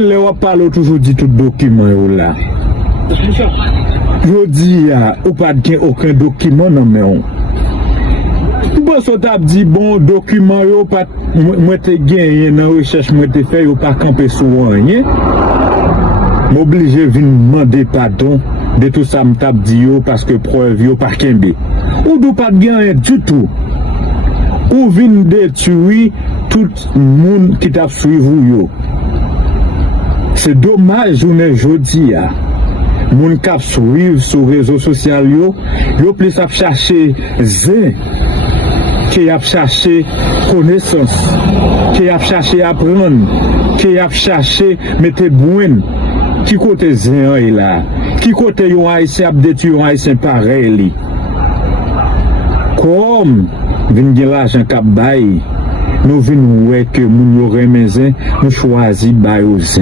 Le wap parle toujours dit tout document là. Je dis ou pas de aucun document non mais on. Bon ça t'a dit bon document yo pas moi te gagné dans recherche moi te fait yo pas camper sur rien. M'obligé vinn demander pardon de tout ça m't'a dit yo parce que preuve yo pas kembe. Ou do pas gagner du tout. Ou vinn détruire tout monde qui t'a suivi yo. C'est dommage journée jodi a. Moun k'ap suivre sur réseaux sociaux yo plus à chercher zin qui a cherché connaissance, qui a cherché apprendre, qui a cherché mettre bon qui côté zin là, qui côté yon haïtien a détruire yon haïtien pareil li. Comme vinn gen l'argent k'ap bay, nous vinn wè que moun yo remen zin, nous choisi bay ou zin.